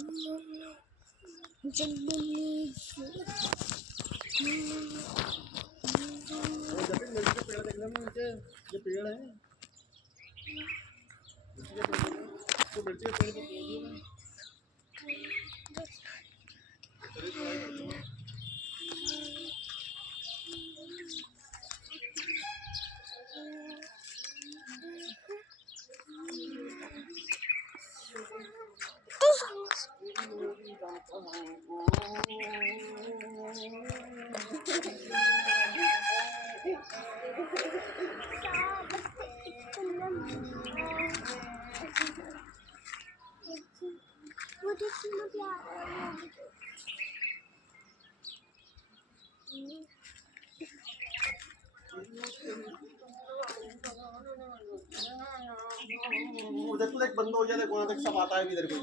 जब मिर्ची के पेड़ देख लेना नीचे, ये पेड़ है तो मिर्ची के पेड़ को तोड़ दिया ना। उधर तो एक बंद हो जाए, वहां तक सब आता है इधर को।